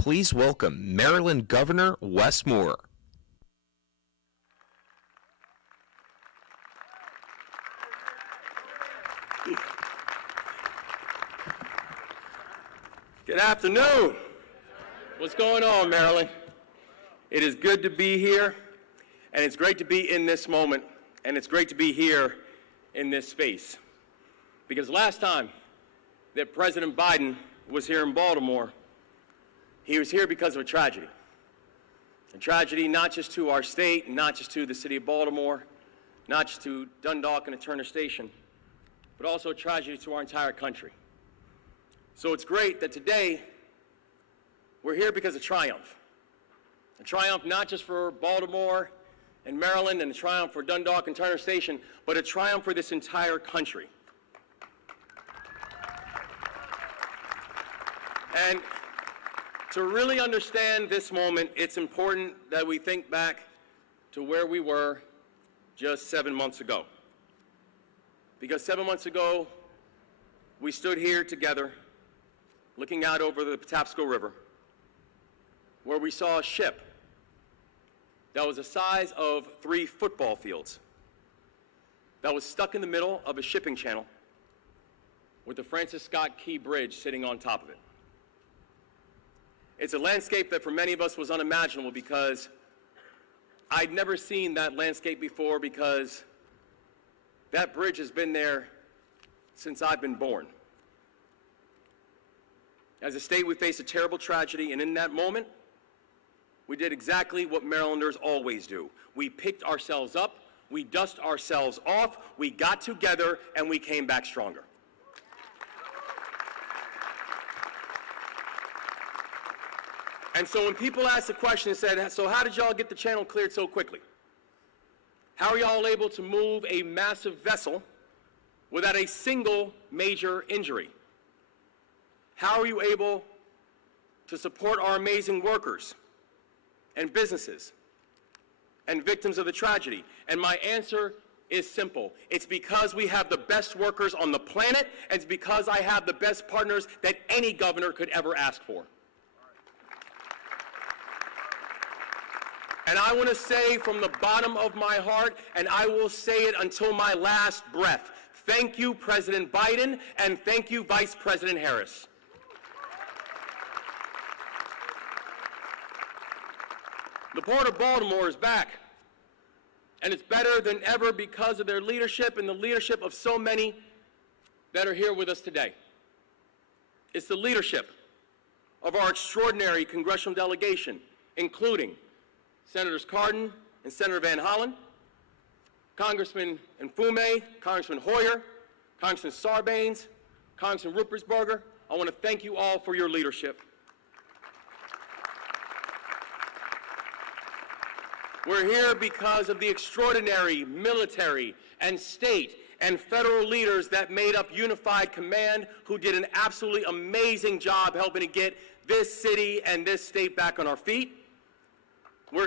please welcome Maryland Governor Wes Moore. Good afternoon. What's going on, Maryland? It is good to be here, and it's great to be in this moment, and it's great to be here in this space. Because last time that President Biden was here in Baltimore, he was here because of a tragedy. A tragedy not just to our state, not just to the city of Baltimore, not just to Dundalk and the Turner Station, but also a tragedy to our entire country. So it's great that today we're here because of triumph. A triumph not just for Baltimore and Maryland and a triumph for Dundalk and Turner Station, but a triumph for this entire country. And to really understand this moment, it's important that we think back to where we were just 7 months ago. Because 7 months ago, we stood here together, looking out over the Patapsco River, where we saw a ship that was the size of 3 football fields, that was stuck in the middle of a shipping channel with the Francis Scott Key Bridge sitting on top of it. It's a landscape that for many of us was unimaginable because I'd never seen that landscape before, because that bridge has been there since I've been born. As a state, we faced a terrible tragedy, and in that moment, we did exactly what Marylanders always do. We picked ourselves up, we dusted ourselves off, we got together, and we came back stronger. And so when people asked the question and said, so how did y'all get the channel cleared so quickly? How are y'all able to move a massive vessel without a single major injury? How are you able to support our amazing workers and businesses and victims of the tragedy? And my answer is simple. It's because we have the best workers on the planet, and it's because I have the best partners that any governor could ever ask for. And I want to say from the bottom of my heart, and I will say it until my last breath, thank you, President Biden, and thank you, Vice President Harris. The Port of Baltimore is back, and it's better than ever because of their leadership and the leadership of so many that are here with us today. It's the leadership of our extraordinary congressional delegation, including Senators Cardin and Senator Van Hollen, Congressman Mfume, Congressman Hoyer, Congressman Sarbanes, Congressman Ruppersberger. I want to thank you all for your leadership. We're here because of the extraordinary military and state and federal leaders that made up Unified Command, who did an absolutely amazing job helping to get this city and this state back on our feet. We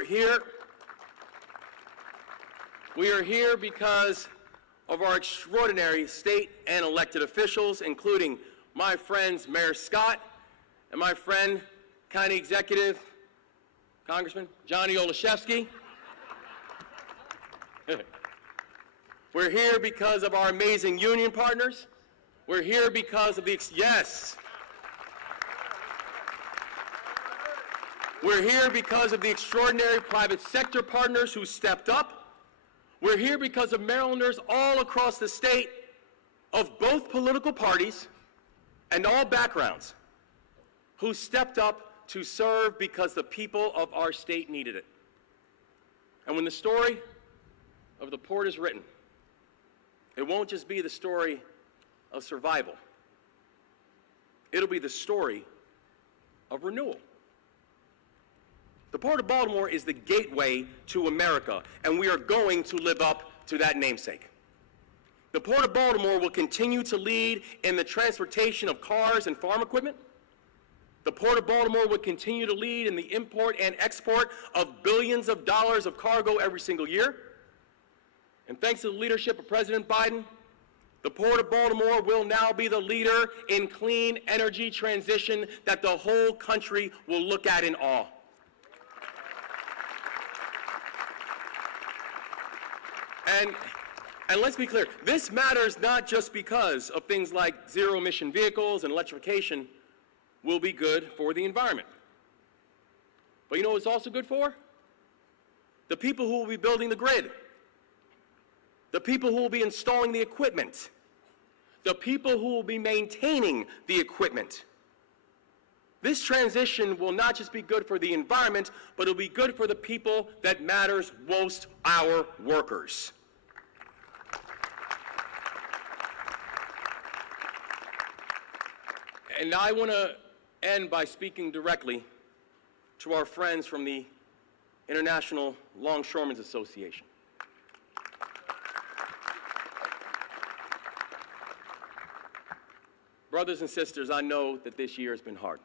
are here because of our extraordinary state and elected officials, including my friends Mayor Scott and my friend, County Executive, Congressman Johnny Olszewski. We're here because of our amazing union partners. We're here because of We're here because of the extraordinary private sector partners who stepped up. We're here because of Marylanders all across the state of both political parties and all backgrounds who stepped up to serve because the people of our state needed it. And when the story of the port is written, it won't just be the story of survival. It'll be the story of renewal. The Port of Baltimore is the gateway to America, and we are going to live up to that namesake. The Port of Baltimore will continue to lead in the transportation of cars and farm equipment. The Port of Baltimore will continue to lead in the import and export of billions of dollars of cargo every single year. And thanks to the leadership of President Biden, The Port of Baltimore will now be the leader in clean energy transition that the whole country will look at in awe. And let's be clear, this matters not just because of things like zero-emission vehicles and electrification will be good for the environment. But you know what it's also good for? The people who will be building the grid, the people who will be installing the equipment, the people who will be maintaining the equipment. This transition will not just be good for the environment, but it'll be good for the people that matters most, our workers. And I want to end by speaking directly to our friends from the International Longshoremen's Association. Brothers and sisters, I know that this year has been hard.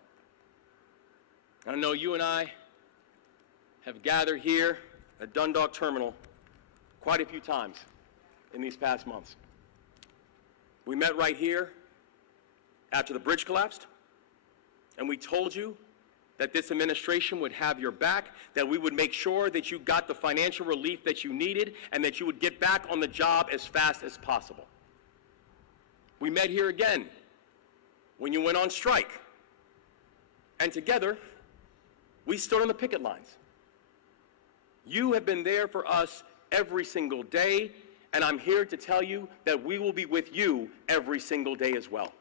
I know you and I have gathered here at Dundalk Terminal quite a few times in these past months. We met right here after the bridge collapsed, and we told you that this administration would have your back, that we would make sure that you got the financial relief that you needed, and that you would get back on the job as fast as possible. We met here again when you went on strike, and together, we stood on the picket lines. You have been there for us every single day, and I'm here to tell you that we will be with you every single day as well.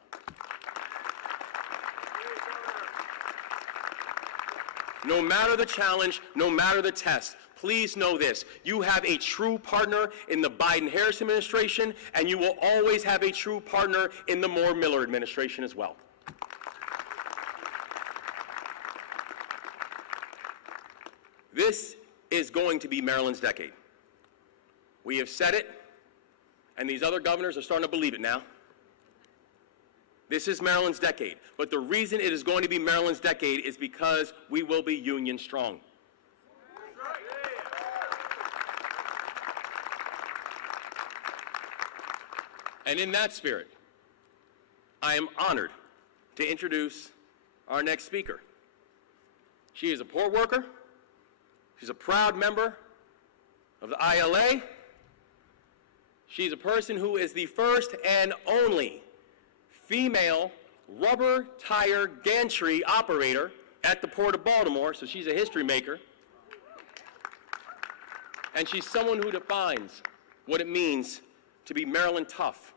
No matter the challenge, no matter the test, please know this. You have a true partner in the Biden-Harris administration, and you will always have a true partner in the Moore-Miller administration as well. This is going to be Maryland's decade. We have said it, and these other governors are starting to believe it now. This is Maryland's decade, but the reason it is going to be Maryland's decade is because we will be union strong. And in that spirit, I am honored to introduce our next speaker. She is a port worker. She's a proud member of the ILA. She's a person who is the first and only female rubber tire gantry operator at the Port of Baltimore, so she's a history maker. And she's someone who defines what it means to be Maryland tough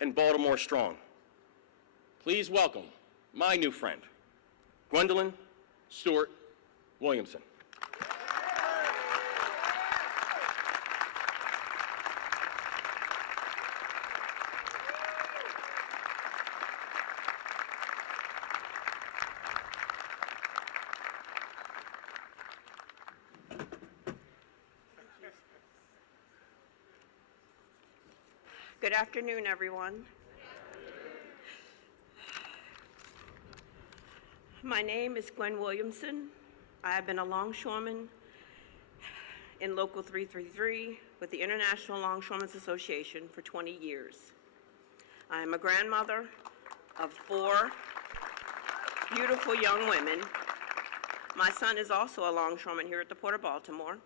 and Baltimore strong. Please welcome my new friend, Gwendolyn Stewart Williamson. Good afternoon, everyone. My name is Gwen Williamson. I have been a longshoreman in Local 333 with the International Longshoremen's Association for 20 years. I am a grandmother of 4 beautiful young women. My son is also a longshoreman here at the Port of Baltimore.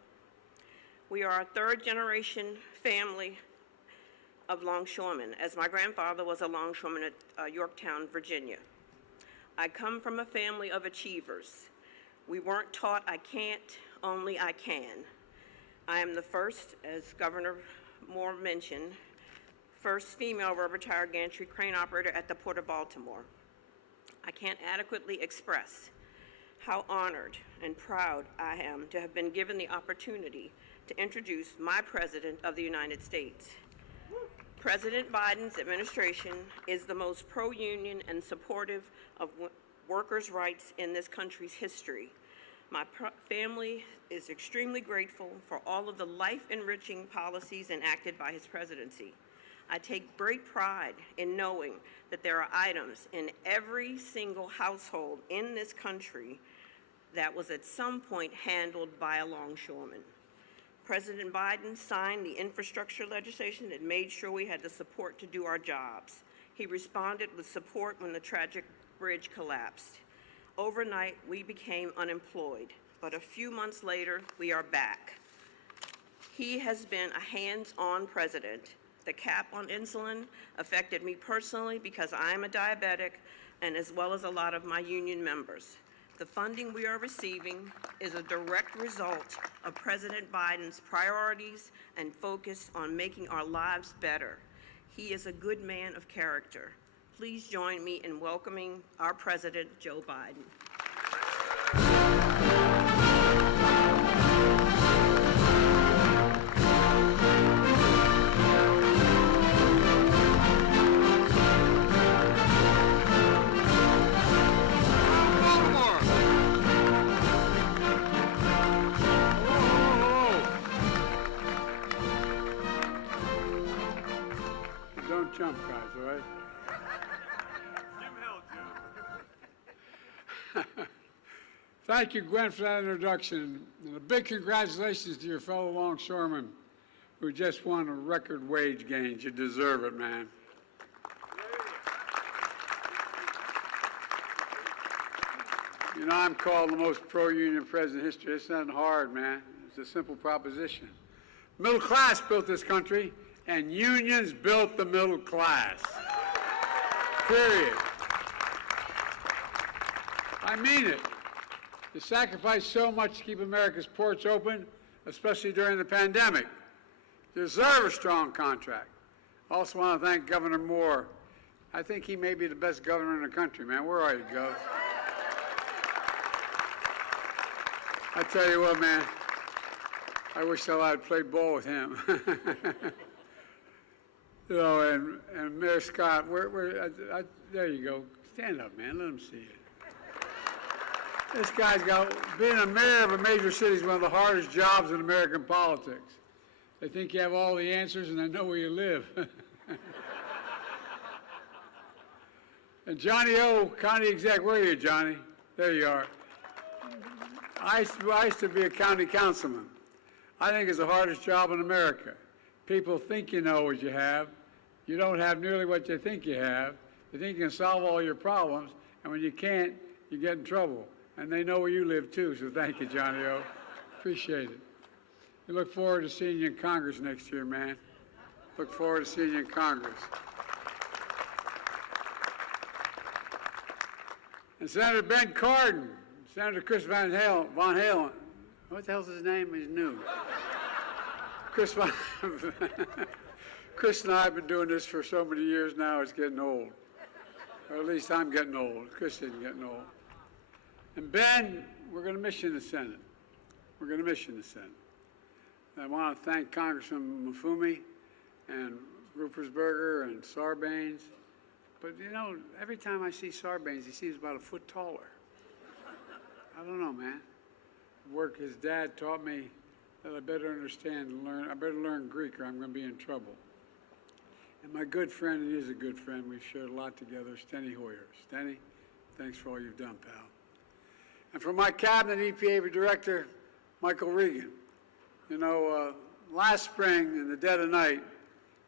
We are a 3rd-generation family of longshoremen, as my grandfather was a longshoreman at Yorktown, Virginia. I come from a family of achievers. We weren't taught I can't, only I can. I am the first, as Governor Moore mentioned, first female rubber tire gantry crane operator at the Port of Baltimore. I can't adequately express how honored and proud I am to have been given the opportunity to introduce my President of the United States. President Biden's administration is the most pro-union and supportive of workers' rights in this country's history. My family is extremely grateful for all of the life-enriching policies enacted by his presidency. I take great pride in knowing that there are items in every single household in this country that was at some point handled by a longshoreman. President Biden signed the infrastructure legislation that made sure we had the support to do our jobs. He responded with support when the tragic bridge collapsed. Overnight, we became unemployed, but a few months later, we are back. He has been a hands-on president. The cap on insulin affected me personally because I am a diabetic, and as well as a lot of my union members. The funding we are receiving is a direct result of President Biden's priorities and focus on making our lives better. He is a good man of character. Please join me in welcoming our President, Joe Biden. Don't jump, guys, all right? Thank you, Gwen, for that introduction. And a big congratulations to your fellow longshoremen who just won a record wage gains. You deserve it, man. You know, I'm called the most pro-union president in history. It's not hard, man. It's a simple proposition. Middle class built this country, and unions built the middle class. Period. I mean it. You sacrificed so much to keep America's ports open, especially during the pandemic. You deserve a strong contract. I also want to thank Governor Moore. I think he may be the best governor in the country, man. Where are you, Gov? I tell you what, man, I wish I had played ball with him. You know, and Mayor Scott, there you go. Stand up, man. Let him see you. This guy's got, being a mayor of a major city is one of the hardest jobs in American politics. They think you have all the answers and they know where you live. And Johnny O, county exec, where are you, Johnny? There you are. I used to be a county councilman. I think it's the hardest job in America. People think you know what you have. You don't have nearly what you think you have. You think you can solve all your problems, and when you can't, you get in trouble. And they know where you live, too, so thank you, Johnny O. Appreciate it. We look forward to seeing you in Congress next year, man. Look forward to seeing you in Congress. And Senator Ben Cardin, Senator Chris Von Halen. What the hell's his name? He's new. Chris and I have been doing this for so many years now, it's getting old. Or at least I'm getting old. Chris isn't getting old. And Ben, we're going to miss you in the Senate. We're going to miss you in the Senate. I want to thank Congressman Mafumi and Ruppersberger and Sarbanes. But, you know, every time I see Sarbanes, he seems about a foot taller. I don't know, man. Work his dad taught me that I better understand and learn. I better learn Greek or I'm going to be in trouble. And my good friend, and he is a good friend, we've shared a lot together, Steny Hoyer. Steny, thanks for all you've done, pal. And for my cabinet EPA director, Michael Regan. You know, last spring in the dead of night,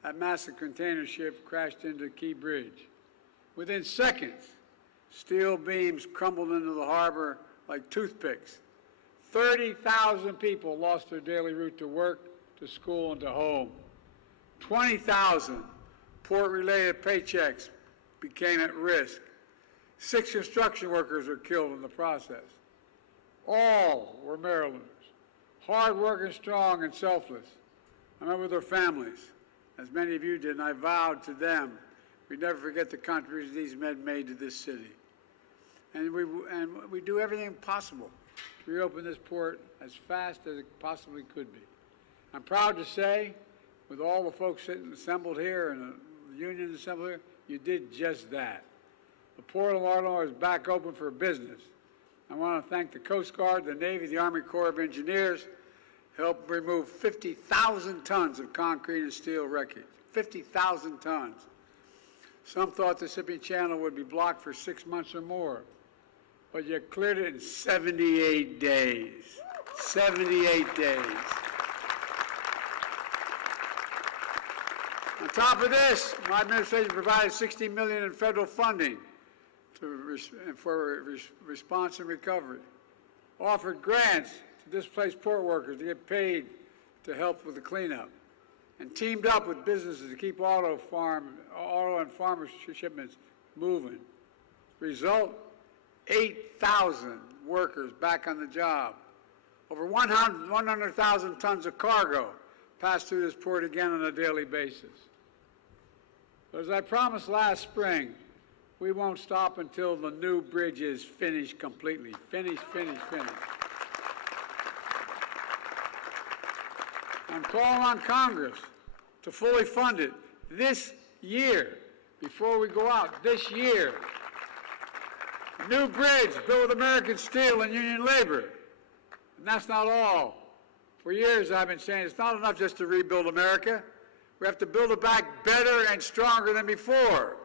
that massive container ship crashed into Key Bridge. Within seconds, steel beams crumbled into the harbor like toothpicks. 30,000 people lost their daily route to work, to school, and to home. 20,000 port-related paychecks became at risk. 6 construction workers were killed in the process. All were Marylanders, hard-working, strong, and selfless. I remember their families, as many of you did, and I vowed to them we'd never forget the contributions these men made to this city. And we do everything possible to reopen this port as fast as it possibly could be. I'm proud to say, with all the folks assembled here and the unions assembled here, you did just that. The Port of Ardmore is back open for business. I want to thank the Coast Guard, the Navy, the Army Corps of Engineers, helped remove 50,000 tons of concrete and steel wreckage. 50,000 tons. Some thought the Mississippi Channel would be blocked for 6 months or more, but you cleared it in 78 days. 78 days. On top of this, my administration provided $60 million in federal funding for response and recovery, offered grants to displaced port workers to get paid to help with the cleanup, and teamed up with businesses to keep auto and farmer shipments moving. Result, 8,000 workers back on the job. Over 100,000 tons of cargo pass through this port again on a daily basis. But as I promised last spring, we won't stop until the new bridge is finished completely. Finished. I'm calling on Congress to fully fund it this year, before we go out, this year. A new bridge built with American steel and union labor. And that's not all. For years I've been saying it's not enough just to rebuild America. We have to build it back better and stronger than before.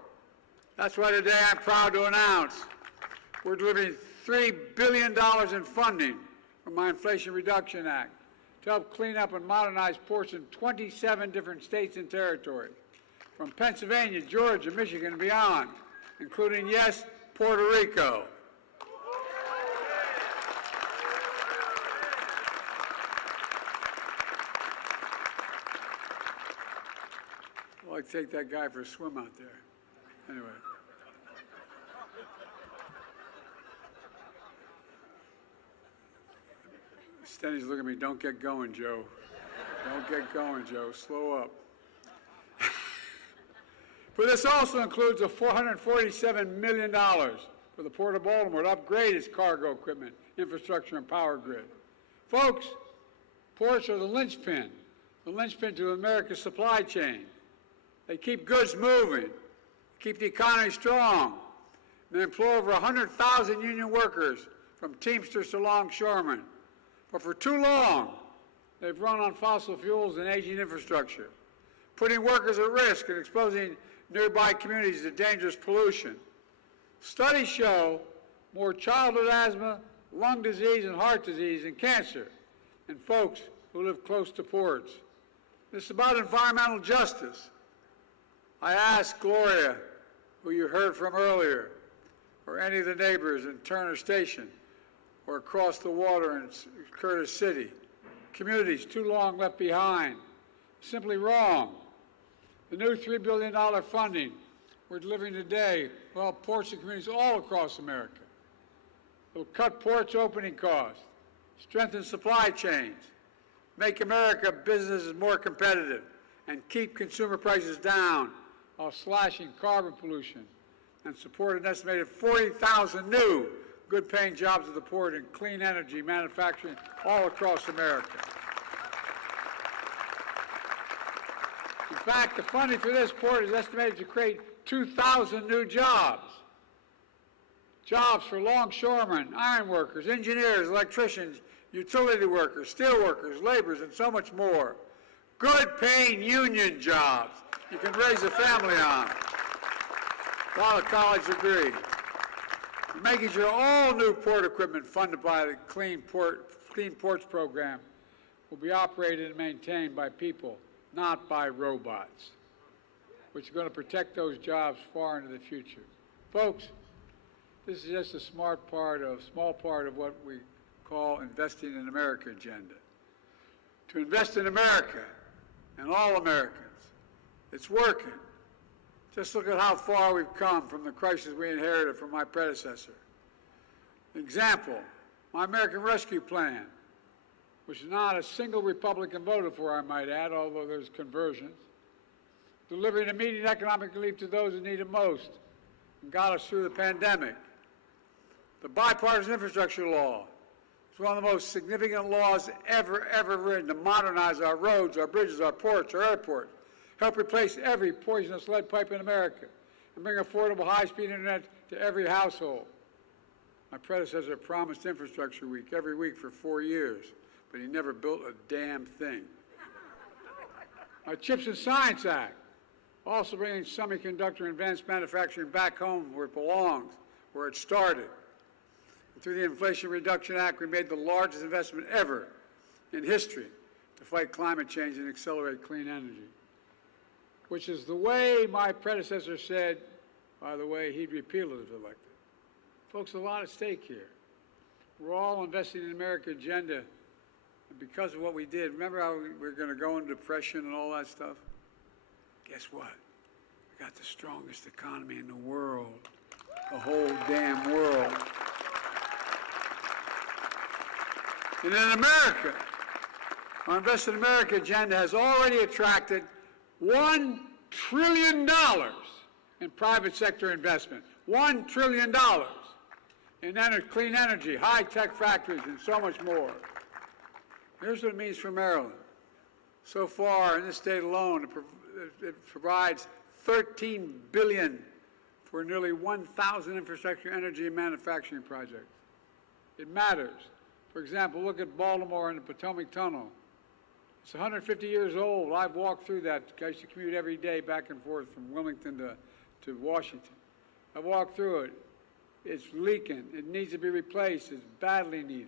That's why today I'm proud to announce we're delivering $3 billion in funding from my Inflation Reduction Act to help clean up and modernize ports in 27 different states and territories, from Pennsylvania, Georgia, Michigan, and beyond, including, yes, Puerto Rico. Well, I'd take that guy for a swim out there. Anyway. Stenny's looking at me, don't get going, Joe. Don't get going, Joe. Slow up. But this also includes a $447 million for the Port of Baltimore to upgrade its cargo equipment, infrastructure, and power grid. Folks, ports are the linchpin to America's supply chain. They keep goods moving, keep the economy strong. They employ over 100,000 union workers, from Teamsters to longshoremen. But for too long, they've run on fossil fuels and aging infrastructure, putting workers at risk and exposing nearby communities to dangerous pollution. Studies show more childhood asthma, lung disease, and heart disease and cancer in folks who live close to ports. This is about environmental justice. I asked Gloria, who you heard from earlier, or any of the neighbors in Turner Station, or across the water in Curtis City, communities too long left behind, simply wrong. The new $3 billion funding we're delivering today will help ports and communities all across America. It will cut ports' opening costs, strengthen supply chains, make America businesses more competitive, and keep consumer prices down while slashing carbon pollution, and support an estimated 40,000 new good-paying jobs at the port in clean energy manufacturing all across America. In fact, the funding for this port is estimated to create 2,000 new jobs. Jobs for longshoremen, iron workers, engineers, electricians, utility workers, steel workers, laborers, and so much more. Good-paying union jobs you can raise a family on. A lot of colleagues agree. Making sure all new port equipment funded by the Clean Ports program will be operated and maintained by people, not by robots, which are going to protect those jobs far into the future. Folks, this is just a small part of what we call Investing in America agenda. To invest in America and all Americans, it's working. Just look at how far we've come from the crisis we inherited from my predecessor. Example, my American Rescue Plan, which not a single Republican voted for, I might add, although there's conversions, delivering immediate economic relief to those who need it most and got us through the pandemic. The bipartisan infrastructure law is one of the most significant laws ever written to modernize our roads, our bridges, our ports, our airports, help replace every poisonous lead pipe in America, and bring affordable high-speed internet to every household. My predecessor promised Infrastructure Week every week for 4 years, but he never built a damn thing. My CHIPS and Science Act, also bringing semiconductor and advanced manufacturing back home where it belongs, where it started. And through the Inflation Reduction Act, we made the largest investment ever in history to fight climate change and accelerate clean energy. which is the way my predecessor said, by the way, he'd repeal it if elected. Folks, a lot at stake here. We're all investing in the American agenda, and because of what we did, remember how we were going to go into depression and all that stuff? Guess what? We got the strongest economy in the world, the whole damn world. And in America, our Invest in America agenda has already attracted $1 trillion in private sector investment. $1 trillion in clean energy, high-tech factories, and so much more. Here's what it means for Maryland. So far, in this state alone, it provides $13 billion for nearly 1,000 infrastructure, energy, and manufacturing projects. It matters. For example, look at Baltimore and the Potomac Tunnel. It's 150 years old. I've walked through that. I used to commute every day back and forth from Wilmington to Washington. I walked through it. It's leaking. It needs to be replaced. It's badly needed.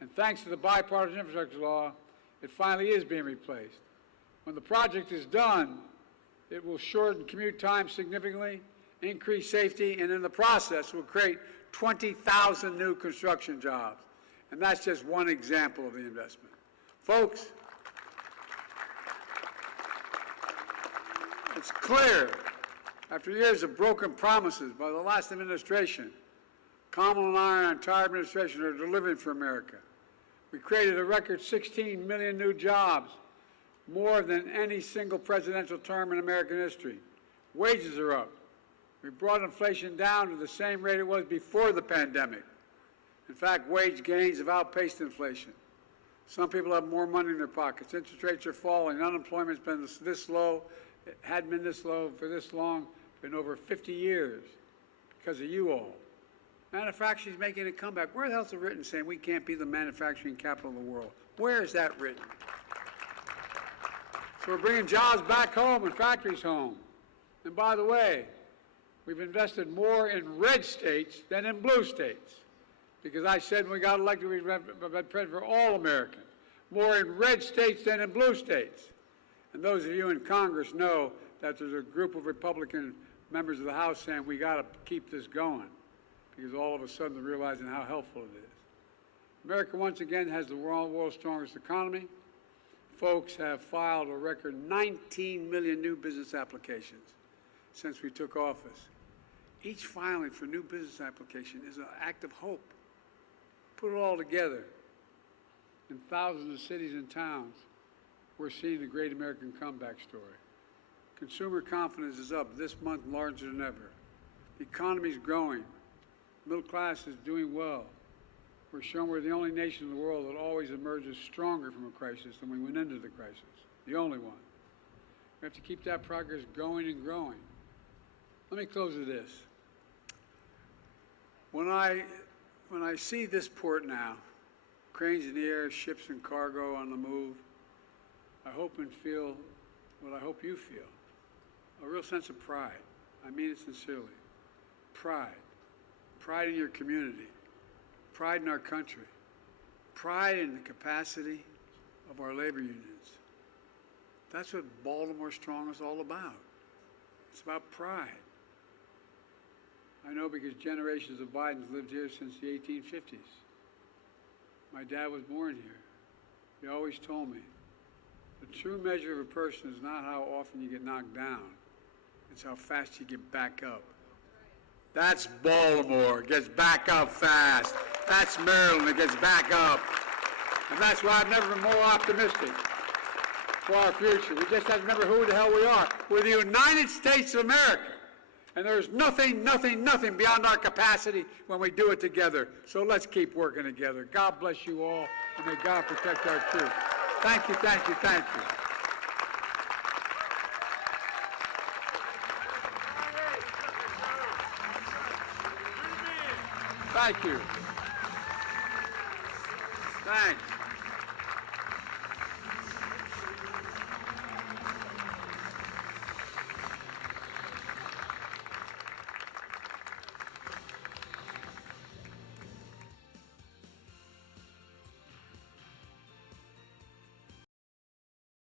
And thanks to the bipartisan infrastructure law, it finally is being replaced. When the project is done, it will shorten commute time significantly, increase safety, and in the process will create 20,000 new construction jobs. And that's just one example of the investment. Folks, it's clear, after years of broken promises by the last administration, Kamala and I and our entire administration are delivering for America. We created a record 16 million new jobs, more than any single presidential term in American history. Wages are up. We brought inflation down to the same rate it was before the pandemic. In fact, wage gains have outpaced inflation. Some people have more money in their pockets. Interest rates are falling. Unemployment's been this low. It hadn't been this low for this long in over 50 years because of you all. Manufacturing's making a comeback. Where the hell's it written saying we can't be the manufacturing capital of the world? Where is that written? So we're bringing jobs back home and factories home. And by the way, we've invested more in red states than in blue states. Because I said when we got elected, we'd president for all Americans. More in red states than in blue states. And those of you in Congress know that there's a group of Republican members of the House saying we got to keep this going. Because all of a sudden they're realizing how helpful it is. America once again has the world's strongest economy. Folks have filed a record 19 million new business applications since we took office. Each filing for new business application is an act of hope. Put it all together. In thousands of cities and towns, we're seeing the great American comeback story. Consumer confidence is up this month larger than ever. The economy is growing. Middle class is doing well. We're showing we're the only nation in the world that always emerges stronger from a crisis than we went into the crisis. The only one. We have to keep that progress going and growing. Let me close with this. When I see this port now, cranes in the air, ships and cargo on the move, I hope and feel what I hope you feel, a real sense of pride. I mean it sincerely. Pride. Pride in your community. Pride in our country. Pride in the capacity of our labor unions. That's what Baltimore Strong is all about. It's about pride. I know because generations of Bidens lived here since the 1850s. My dad was born here. He always told me, the true measure of a person is not how often you get knocked down. It's how fast you get back up. That's Baltimore, gets back up fast. That's Maryland, that gets back up. And that's why I've never been more optimistic for our future. We just have to remember who the hell we are. We're the United States of America. And there's nothing beyond our capacity when we do it together. So let's keep working together. God bless you all, and may God protect our troops. Thank you, thank you, thank you. Thank you. Thanks.